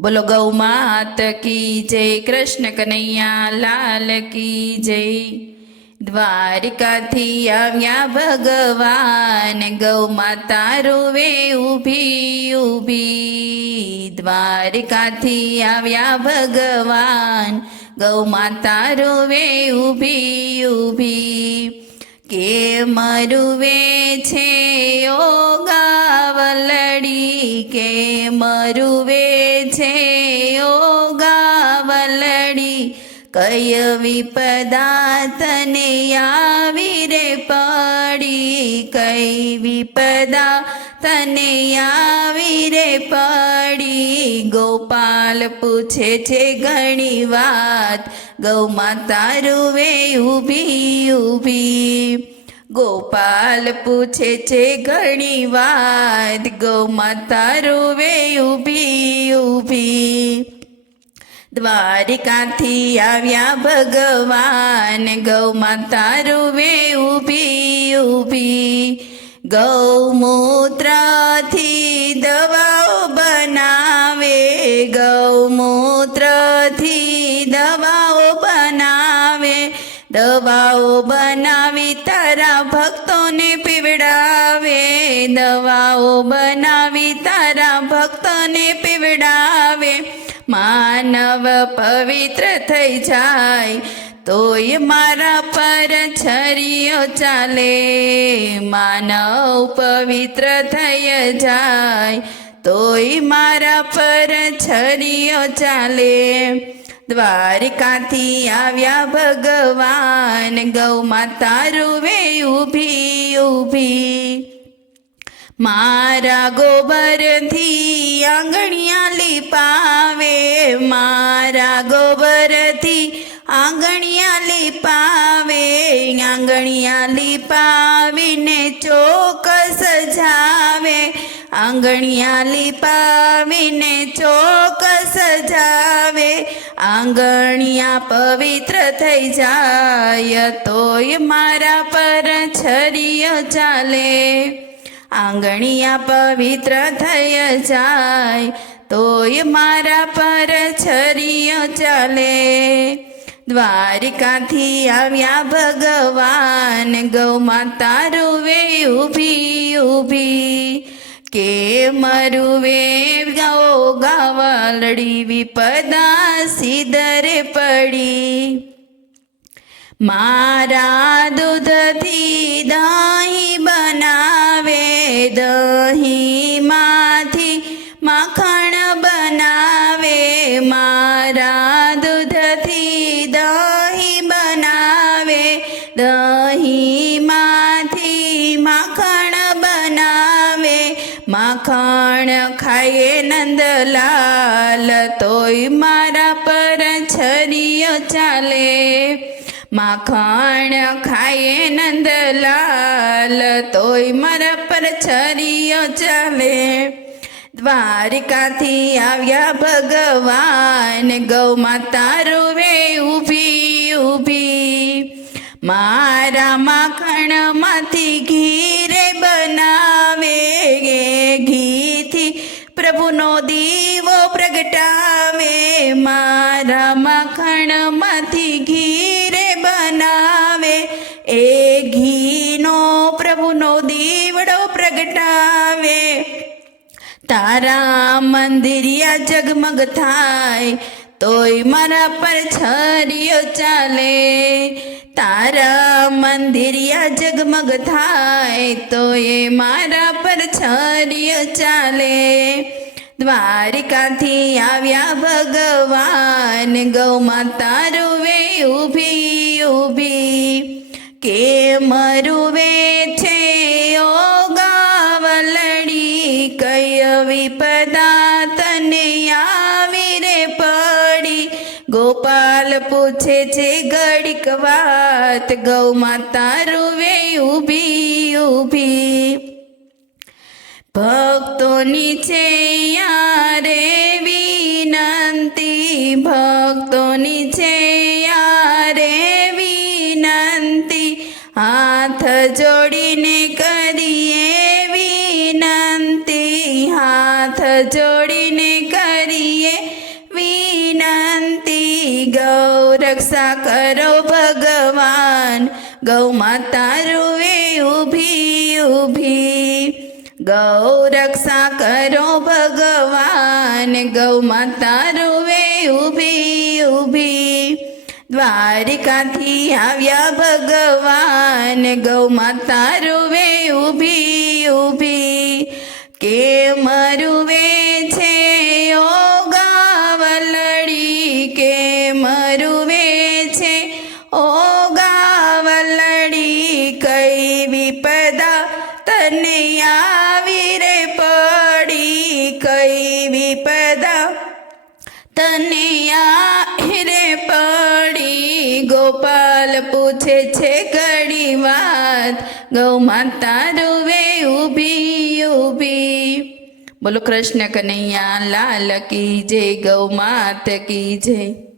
बोलो गौ मात की जय, कृष्ण कन्हैया लाल की जय। द्वारिका थी आव्या भगवान, गौ माता रोवे ऊभी ऊभी। द्वारिका थी आव्या भगवान, गौ माता रोवे ऊभी ऊभी। के मरुवे छे ओ गावलड़ी, के मरुवे छे ओ गावलड़ी। कय विपदा तने आवी रे पड़ी, कई विपदा तने आवी रे पड़ी। गोपाल पूछे छे घणी वात, गौ माता रोवे ऊभी ऊभी। गोपाल पूछे छे घणी वात, गौ माता रोवे ऊभी ऊभी। द्वारिका थी आव्या भगवान, गौ माता रोवे ऊभी ऊभी। गौमूत्र थी दवाओ बनावे, गौमूत्र थी दवाओ बनावे। दवाओ बनावी तारा भक्तों ने पीवड़ावे, दवाओ बनावी तारा भक्तों ने पीवड़ावे। मानव पवित्र थई जाय तोय मारा पर छरियो चाले, मानव पवित्र थई जाय तोय मारा पर छरियो चाले। द्वारिका थी आव्या भगवान, गौ माता रोवे ऊभी ऊभी। मारा गोबर थी आंगणिया लीपावे, मारा गोबर थी आंगणिया लीपावे। आंगणिया लीपावीने चौक सजावे, आंगणिया लीपावीने चौक सजावे। आंगणिया पवित्र थई जाय तोय मारा पर छरियो चाले, आंगणिया पवित्र थई जाय तोय मारा पर छरियो चाले। द्वारिका थी आव्या भगवान, गौ माता रोवे ऊभी ऊभी। के मरुवे गौ गावलड़ी, विपदा सीधरे पड़ी। मारा दूध थी दही बनावे, दही माथी माखण बनावे। मारा दूध थी दही बनावे, दही माथी माखण बनावे। माखण खाए नंदलाल तोय मारा पर छरियो चाले, माखण खाए नंदलाल तोय मारा पर छरियो चाले। द्वारिका थी आव्या भगवान, गौ माता रोवे ऊभी ऊभी। मारा माखण माथी घी रे बनावे, घी थी प्रभुनो दीवो प्रगटावे। मारा माखण माथी घी रे बनावे, ए घीनो प्रभुनो दीवड़ो प्रगटावे। तारा मंदिरिया जगमग थाय तोय मारा पर छरियो चाले, तारा मंदिरिया जगमग थाय तोय मारा पर छरियो चाले। द्वारिका थी आव्या भगवान, गौ माता रोवे ऊभी ऊभी। के मरुवे छे ओ गावलड़ी, कय विपदा तने आवी रे पड़ी। गोपाल पूछे छे घड़ीक वात, गौ माता रोवे ऊभी ऊभी। भक्तोनी छे यारे विनंती, भक्तोनी छे यारे विनंती। हाथ जोड़ीने करिए विनंती, हाथ जोड़ीने करिए રક્ષા કરો ભગવાન, ગૌ માતા રૂવે ઊભી ઊભી. ગૌ રક્ષા કરો ભગવાન, ગૌ માતા રૂવે ઊભી ઊભી. દ્વારિકાથી આવ્યા ભગવાન, ગૌ માતા રૂવે ઊભી ઊભી. કેમ રૂવે છે ઓ ગાવલડી, કેમ રૂવે છે ઓ ગાવલડી. કઈ વિપદા તને આવી રે પડી, કઈ વિપદા તને આવી રે પડી. ગોપાલ પૂછે છે ઘડી વાત, ગૌ માતા રૂવે ઊભી ઊભી. બોલો કૃષ્ણ કનૈયા લાલ કી જય, ગૌ માત કી જય.